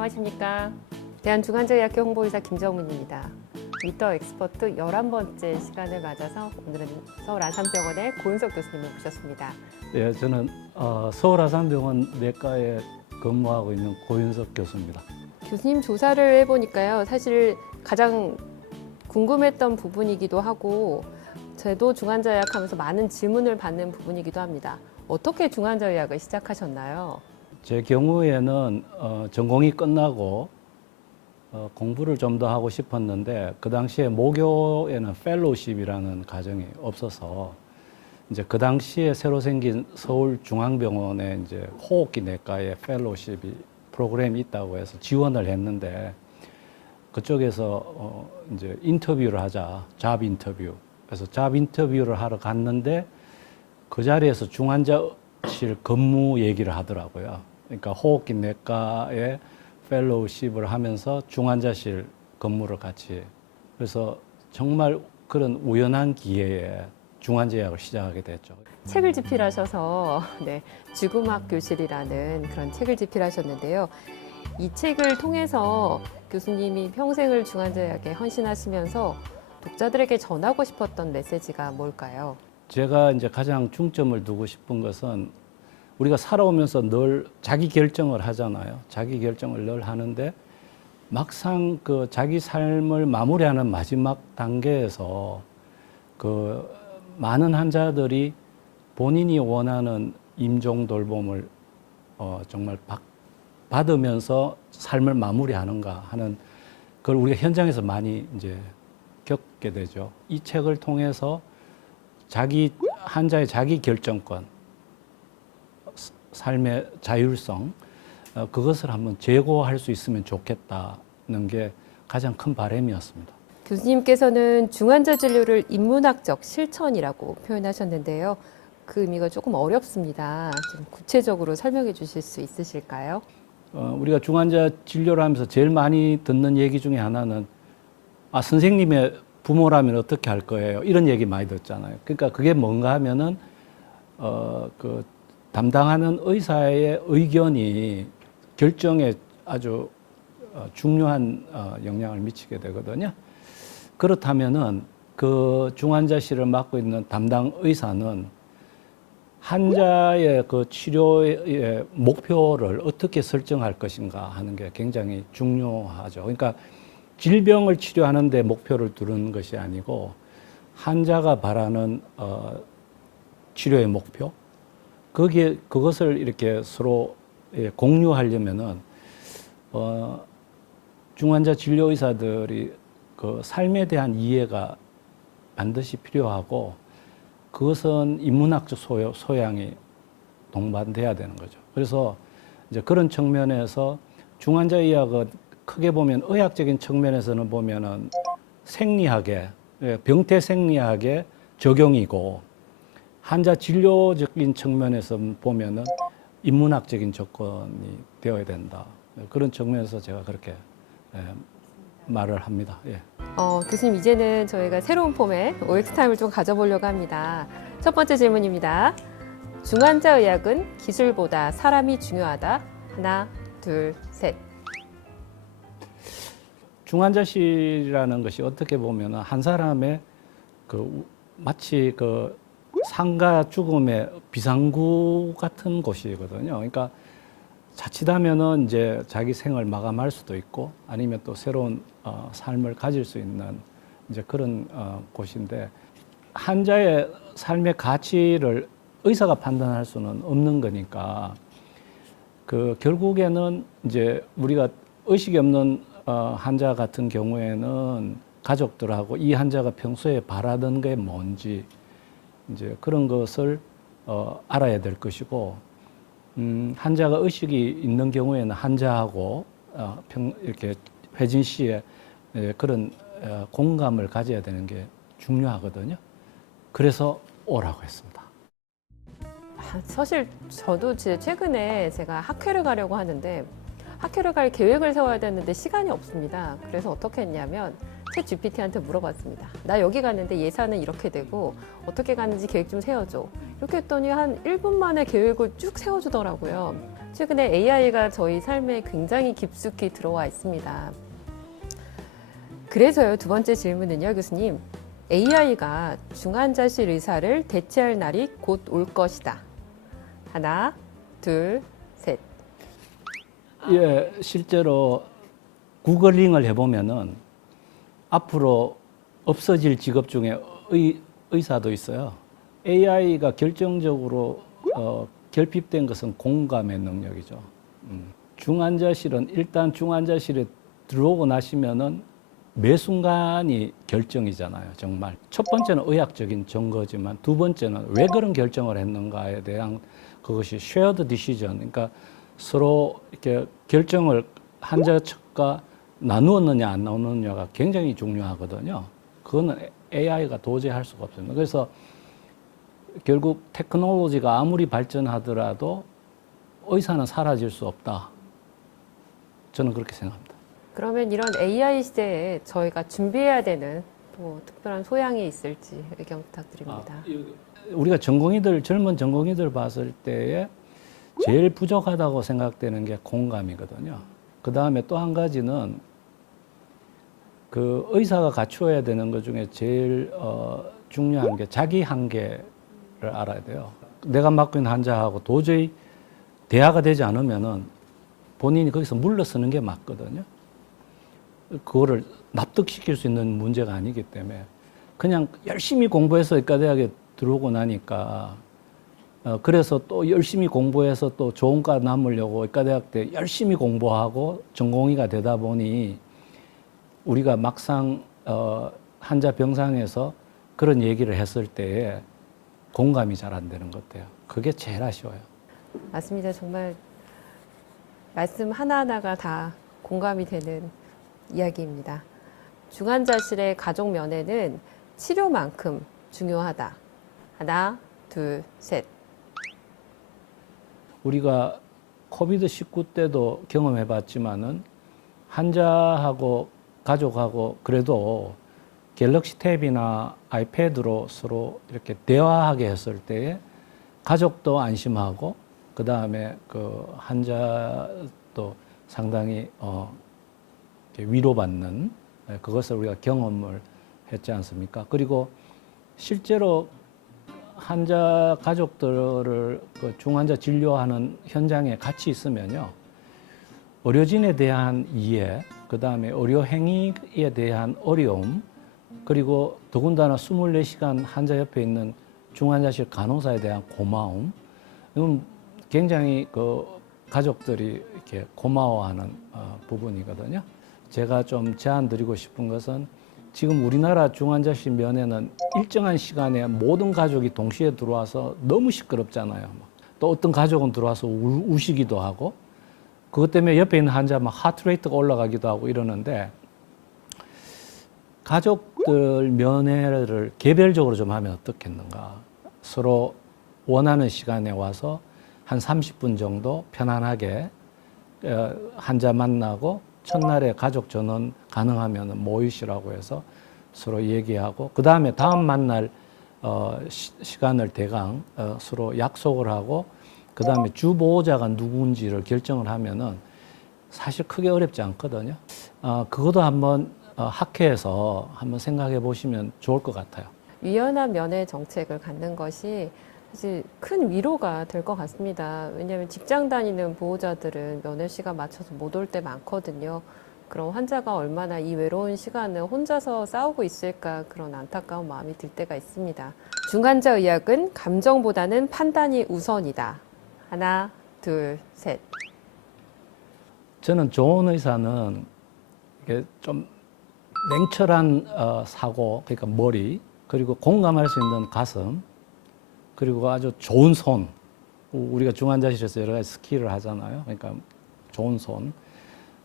안녕하십니까. 대한중환자의학회 홍보이사 김정문입니다. 미터 엑스퍼트 11번째 시간을 맞아서 오늘은 서울 아산병원의 고윤석 교수님을 모셨습니다. 예, 저는 서울 아산병원 내과에 근무하고 있는 고윤석 교수입니다. 교수님 조사를 해보니까요. 사실 가장 궁금했던 부분이기도 하고 저도 중환자의학 하면서 많은 질문을 받는 부분이기도 합니다. 어떻게 중환자의학을 시작하셨나요? 제 경우에는 전공이 끝나고 공부를 좀 더 하고 싶었는데 그 당시에 모교에는 펠로우십이라는 과정이 없어서 이제 그 당시에 새로 생긴 서울중앙병원에 이제 호흡기 내과에 펠로우십이 프로그램이 있다고 해서 지원을 했는데 그쪽에서 이제 인터뷰를 하자, 잡 인터뷰. 그래서 잡 인터뷰를 하러 갔는데 그 자리에서 중환자실 근무 얘기를 하더라고요. 그러니까 호흡기 내과에 펠로우십을 하면서 중환자실 근무를 같이. 그래서 정말 그런 우연한 기회에 중환자의학을 시작하게 됐죠. 책을 집필하셔서 죽음학 교실이라는 그런 책을 집필하셨는데요. 이 책을 통해서 교수님이 평생을 중환자의학에 헌신하시면서 독자들에게 전하고 싶었던 메시지가 뭘까요? 제가 이제 가장 중점을 두고 싶은 것은 우리가 살아오면서 늘 자기 결정을 하잖아요. 자기 결정을 늘 하는데 막상 그 자기 삶을 마무리하는 마지막 단계에서 그 많은 환자들이 본인이 원하는 임종 돌봄을 정말 받으면서 삶을 마무리하는가 하는 그걸 우리가 현장에서 많이 이제 겪게 되죠. 이 책을 통해서 환자의 자기 결정권, 삶의 자율성, 그것을 한번 제고할 수 있으면 좋겠다는 게 가장 큰 바람이었습니다. 교수님께서는 중환자 진료를 인문학적 실천이라고 표현하셨는데요. 그 의미가 조금 어렵습니다. 좀 구체적으로 설명해 주실 수 있으실까요? 우리가 중환자 진료를 하면서 제일 많이 듣는 얘기 중에 하나는 선생님의 부모라면 어떻게 할 거예요? 이런 얘기 많이 듣잖아요. 그러니까 그게 뭔가 하면은 그 담당하는 의사의 의견이 결정에 아주 중요한 영향을 미치게 되거든요. 그렇다면은 그 중환자실을 맡고 있는 담당 의사는 환자의 그 치료의 목표를 어떻게 설정할 것인가 하는 게 굉장히 중요하죠. 그러니까 질병을 치료하는 데 목표를 두는 것이 아니고 환자가 바라는 치료의 목표, 그것을 이렇게 서로 공유하려면은 중환자 진료 의사들이 그 삶에 대한 이해가 반드시 필요하고 그것은 인문학적 소양이 동반돼야 되는 거죠. 그래서 이제 그런 측면에서 중환자 의학은 크게 보면 의학적인 측면에서는 보면은 생리학의 병태 생리학의 적용이고 환자 진료적인 측면에서 보면은 인문학적인 접근이 되어야 된다. 그런 측면에서 제가 그렇게 말을 합니다. 예. 교수님 이제는 저희가 새로운 폼의 OX 타임을 좀 가져보려고 합니다. 첫 번째 질문입니다. 중환자 의학은 기술보다 사람이 중요하다. 하나, 둘, 셋. 중환자실이라는 것이 어떻게 보면 한 사람의 마치 삶과 죽음의 비상구 같은 곳이거든요. 그러니까 자칫하면은 이제 자기 생을 마감할 수도 있고 아니면 또 새로운 삶을 가질 수 있는 이제 그런 곳인데 환자의 삶의 가치를 의사가 판단할 수는 없는 거니까 결국에는 이제 우리가 의식이 없는 환자 같은 경우에는 가족들하고 이 환자가 평소에 바라던 게 뭔지 이제 그런 것을 알아야 될 것이고 환자가 의식이 있는 경우에는 환자하고 이렇게 회진 씨의 그런 공감을 가져야 되는 게 중요하거든요. 그래서 오라고 했습니다. 사실 저도 최근에 제가 학회를 가려고 하는데 학회를 갈 계획을 세워야 되는데 시간이 없습니다. 그래서 어떻게 했냐면 챗 GPT한테 물어봤습니다. 나 여기 가는데 예산은 이렇게 되고 어떻게 가는지 계획 좀 세워줘. 이렇게 했더니 한 1분 만에 계획을 쭉 세워주더라고요. 최근에 AI가 저희 삶에 굉장히 깊숙이 들어와 있습니다. 그래서요, 두 번째 질문은요, 교수님. AI가 중환자실 의사를 대체할 날이 곧 올 것이다. 하나, 둘, 셋. 예, 실제로 구글링을 해보면은 앞으로 없어질 직업 중에 의사도 있어요. AI가 결정적으로 결핍된 것은 공감의 능력이죠. 중환자실은 일단 중환자실에 들어오고 나시면은 매 순간이 결정이잖아요, 정말. 첫 번째는 의학적인 증거지만 두 번째는 왜 그런 결정을 했는가에 대한 그것이 shared decision, 그러니까 서로 이렇게 결정을 환자 측과 나누었느냐 안 나누느냐가 굉장히 중요하거든요. 그거는 AI가 도저히 할 수가 없습니다. 그래서 결국 테크놀로지가 아무리 발전하더라도 의사는 사라질 수 없다. 저는 그렇게 생각합니다. 그러면 이런 AI 시대에 저희가 준비해야 되는 또 특별한 소양이 있을지 의견 부탁드립니다. 우리가 전공의들, 젊은 전공의들 봤을 때에 제일 부족하다고 생각되는 게 공감이거든요. 그 다음에 또 한 가지는 그 의사가 갖추어야 되는 것 중에 제일 중요한 게 자기 한계를 알아야 돼요. 내가 맡고 있는 환자하고 도저히 대화가 되지 않으면은 본인이 거기서 물러서는 게 맞거든요. 그거를 납득시킬 수 있는 문제가 아니기 때문에 그냥 열심히 공부해서 의과대학에 들어오고 나니까 그래서 또 열심히 공부해서 또 좋은 과 남으려고 의과대학 때 열심히 공부하고 전공의가 되다 보니 우리가 막상 환자 병상에서 그런 얘기를 했을 때에 공감이 잘 안 되는 것 같아요. 그게 제일 아쉬워요. 맞습니다. 정말 말씀 하나하나가 다 공감이 되는 이야기입니다. 중환자실의 가족 면회는 치료만큼 중요하다. 하나, 둘, 셋. 우리가 코비드-19 때도 경험해 봤지만은 환자하고 가족하고 그래도 갤럭시 탭이나 아이패드로 서로 이렇게 대화하게 했을 때에 가족도 안심하고 그 다음에 그 환자도 상당히 위로받는 그것을 우리가 경험을 했지 않습니까? 그리고 실제로 환자 가족들을 그 중환자 진료하는 현장에 같이 있으면요, 의료진에 대한 이해, 그 다음에 의료 행위에 대한 어려움, 그리고 더군다나 24시간 환자 옆에 있는 중환자실 간호사에 대한 고마움, 이건 굉장히 그 가족들이 이렇게 고마워하는 부분이거든요. 제가 좀 제안 드리고 싶은 것은 지금 우리나라 중환자실 면에는 일정한 시간에 모든 가족이 동시에 들어와서 너무 시끄럽잖아요. 또 어떤 가족은 들어와서 우시기도 하고 그것 때문에 옆에 있는 환자 막 하트레이트가 올라가기도 하고 이러는데 가족들 면회를 개별적으로 좀 하면 어떻겠는가. 서로 원하는 시간에 와서 한 30분 정도 편안하게 환자 만나고 첫날에 가족 전원 가능하면 모이시라고 해서 서로 얘기하고 그 다음에 다음 만날 시간을 대강 서로 약속을 하고 그 다음에 주보호자가 누구인지를 결정을 하면은 사실 크게 어렵지 않거든요. 그것도 한번 학회에서 한번 생각해 보시면 좋을 것 같아요. 유연한 면회 정책을 갖는 것이 사실 큰 위로가 될 것 같습니다. 왜냐하면 직장 다니는 보호자들은 면회 시간 맞춰서 못 올 때 많거든요. 그럼 환자가 얼마나 이 외로운 시간을 혼자서 싸우고 있을까 그런 안타까운 마음이 들 때가 있습니다. 중환자 의학은 감정보다는 판단이 우선이다. 하나, 둘, 셋. 저는 좋은 의사는 이게 좀 냉철한 사고, 그러니까 머리, 그리고 공감할 수 있는 가슴, 그리고 아주 좋은 손. 우리가 중환자실에서 여러 가지 스킬을 하잖아요. 그러니까 좋은 손.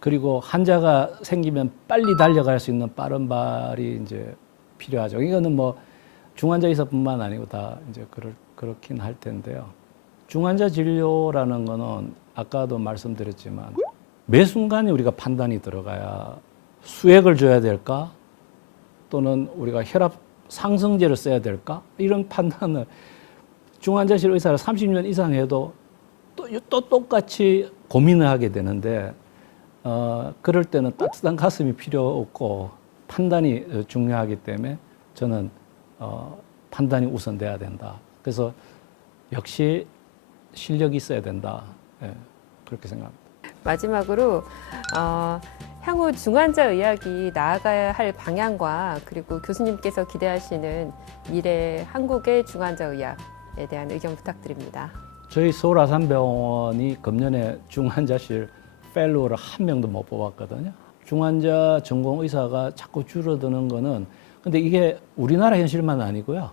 그리고 환자가 생기면 빨리 달려갈 수 있는 빠른 발이 이제 필요하죠. 이거는 뭐 중환자 의사뿐만 아니고 다 이제 그렇긴 할 텐데요. 중환자 진료라는 거는 아까도 말씀드렸지만 매 순간에 우리가 판단이 들어가야 수액을 줘야 될까? 또는 우리가 혈압 상승제를 써야 될까? 이런 판단을 중환자실 의사를 30년 이상 해도 또 똑같이 고민을 하게 되는데 그럴 때는 따뜻한 가슴이 필요 없고 판단이 중요하기 때문에 저는 판단이 우선돼야 된다. 그래서 역시 실력이 있어야 된다. 예, 그렇게 생각합니다. 마지막으로 향후 중환자 의학이 나아가야 할 방향과 그리고 교수님께서 기대하시는 미래 한국의 중환자 의학에 대한 의견 부탁드립니다. 저희 서울 아산병원이 금년에 중환자실 펠로우를 한 명도 못 뽑았거든요. 중환자 전공 의사가 자꾸 줄어드는 거는 근데 이게 우리나라 현실만 아니고요.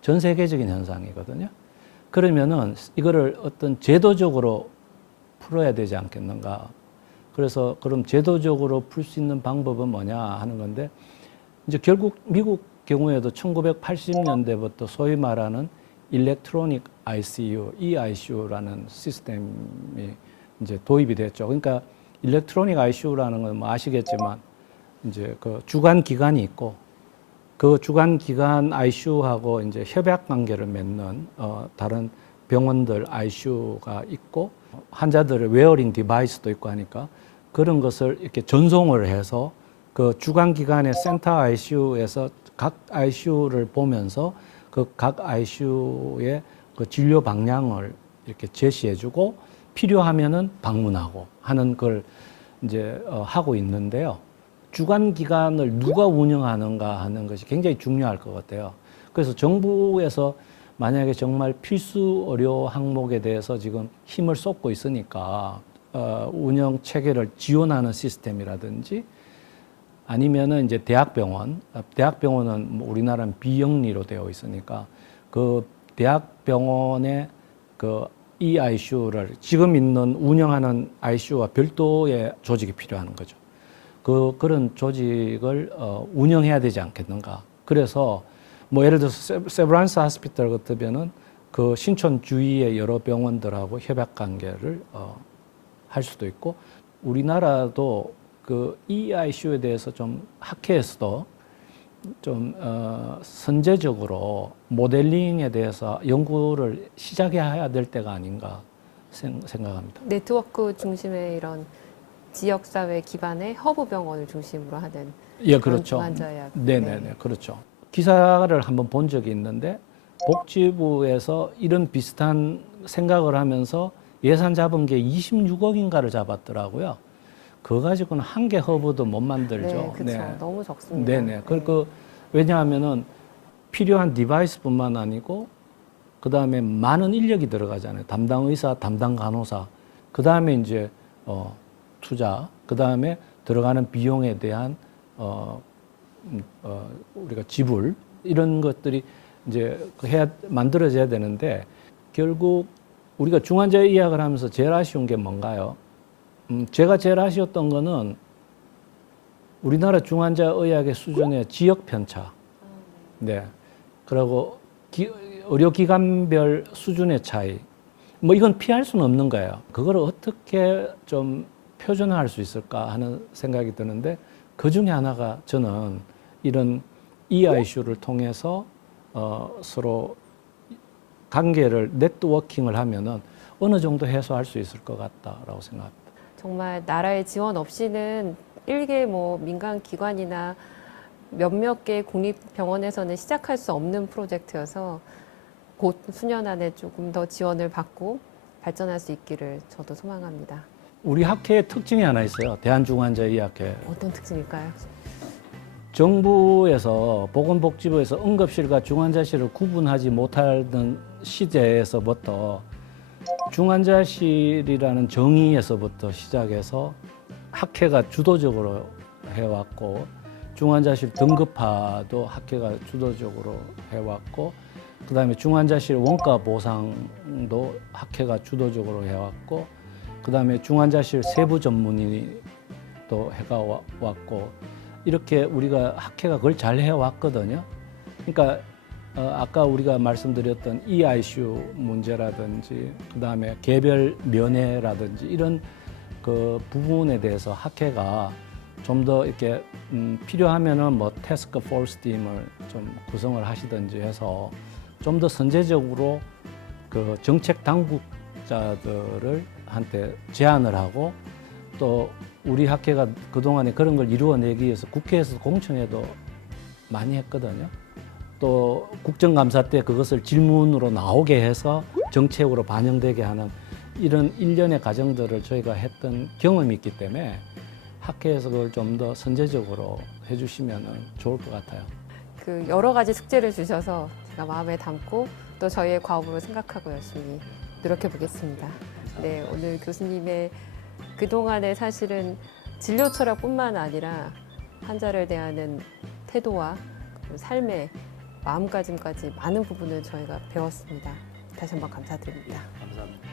전 세계적인 현상이거든요. 그러면은 이거를 어떤 제도적으로 풀어야 되지 않겠는가. 그래서 그럼 제도적으로 풀 수 있는 방법은 뭐냐 하는 건데 이제 결국 미국 경우에도 1980년대부터 소위 말하는 일렉트로닉 ICU, EICU라는 시스템이 이제 도입이 됐죠. 그러니까 일렉트로닉 ICU라는 건 뭐 아시겠지만 이제 그 주관 기관이 있고 그 주관 기관 ICU하고 이제 협약 관계를 맺는 다른 병원들 ICU가 있고 환자들의 웨어링 디바이스도 있고 하니까 그런 것을 이렇게 전송을 해서 그 주관 기관의 센터 ICU에서 각 ICU를 보면서 그 각 ICU의 그 진료 방향을 이렇게 제시해주고 필요하면은 방문하고 하는 걸 이제 하고 있는데요. 주관 기관을 누가 운영하는가 하는 것이 굉장히 중요할 것 같아요. 그래서 정부에서 만약에 정말 필수 의료 항목에 대해서 지금 힘을 쏟고 있으니까 운영 체계를 지원하는 시스템이라든지 아니면은 이제 대학병원은 뭐 우리나라는 비영리로 되어 있으니까 그 대학병원의 그 EICU를 지금 있는 운영하는 ICU와 별도의 조직이 필요한 거죠. 그런 조직을 운영해야 되지 않겠는가. 그래서 뭐 예를 들어서 세브란스 하스피털 같으면은 그 신촌 주위의 여러 병원들하고 협약 관계를 할 수도 있고 우리나라도 그 EICU에 대해서 좀 학회에서도 좀 선제적으로 모델링에 대해서 연구를 시작해야 될 때가 아닌가 생각합니다. 네트워크 중심의 이런 지역사회 기반의 허브 병원을 중심으로 하는 예, 그런 그렇죠. 중환자 의학. 네네네, 그렇죠. 기사를 한번 본 적이 있는데 복지부에서 이런 비슷한 생각을 하면서 예산 잡은 게 26억인가를 잡았더라고요. 그거 가지고는 한 개 허브도 못 만들죠. 네, 그렇죠. 너무 적습니다. 네네. 왜냐하면은 필요한 디바이스뿐만 아니고 그 다음에 많은 인력이 들어가잖아요. 담당 의사, 담당 간호사, 그 다음에 이제 투자, 그 다음에 들어가는 비용에 대한 우리가 지불 이런 것들이 이제 만들어져야 되는데 결국 우리가 중환자 의학을 하면서 제일 아쉬운 게 뭔가요? 제가 제일 아쉬웠던 거는 우리나라 중환자 의학의 수준의 지역 편차. 네. 그리고 의료기관별 수준의 차이. 뭐 이건 피할 수는 없는 거예요. 그걸 어떻게 좀 표준화할 수 있을까 하는 생각이 드는데 그 중에 하나가 저는 이런 EICU를 통해서 서로 관계를 네트워킹을 하면은 어느 정도 해소할 수 있을 것 같다라고 생각합니다. 정말 나라의 지원 없이는 일개 뭐 민간 기관이나 몇몇 개 공립병원에서는 시작할 수 없는 프로젝트여서 곧 수년 안에 조금 더 지원을 받고 발전할 수 있기를 저도 소망합니다. 우리 학회의 특징이 하나 있어요. 대한중환자의학회. 어떤 특징일까요? 정부에서 보건복지부에서 응급실과 중환자실을 구분하지 못하는 시대에서부터 중환자실이라는 정의에서부터 시작해서 학회가 주도적으로 해왔고 중환자실 등급화도 학회가 주도적으로 해왔고 그다음에 중환자실 원가 보상도 학회가 주도적으로 해왔고 그다음에 중환자실 세부 전문의 또 해가 왔고 이렇게 우리가 학회가 그걸 잘 해왔거든요. 그러니까 아까 우리가 말씀드렸던 EICU 문제라든지 그다음에 개별 면회라든지 이런 그 부분에 대해서 학회가 좀 더 이렇게 필요하면은 뭐 태스크 포스 팀을 좀 구성을 하시든지 해서 좀 더 선제적으로 그 정책 당국자들을 한테 제안을 하고 또 우리 학회가 그동안에 그런 걸 이루어내기 위해서 국회에서 공청회도 많이 했거든요. 또 국정감사 때 그것을 질문으로 나오게 해서 정책으로 반영되게 하는 이런 일련의 과정들을 저희가 했던 경험이 있기 때문에 학회에서 그걸 좀 더 선제적으로 해주시면 좋을 것 같아요. 그 여러 가지 숙제를 주셔서 제가 마음에 담고 또 저희의 과업으로 생각하고 열심히 노력해 보겠습니다. 네, 오늘 교수님의 그동안의 사실은 진료 철학뿐만 아니라 환자를 대하는 태도와 그 삶의 마음가짐까지 많은 부분을 저희가 배웠습니다. 다시 한번 감사드립니다. 감사합니다.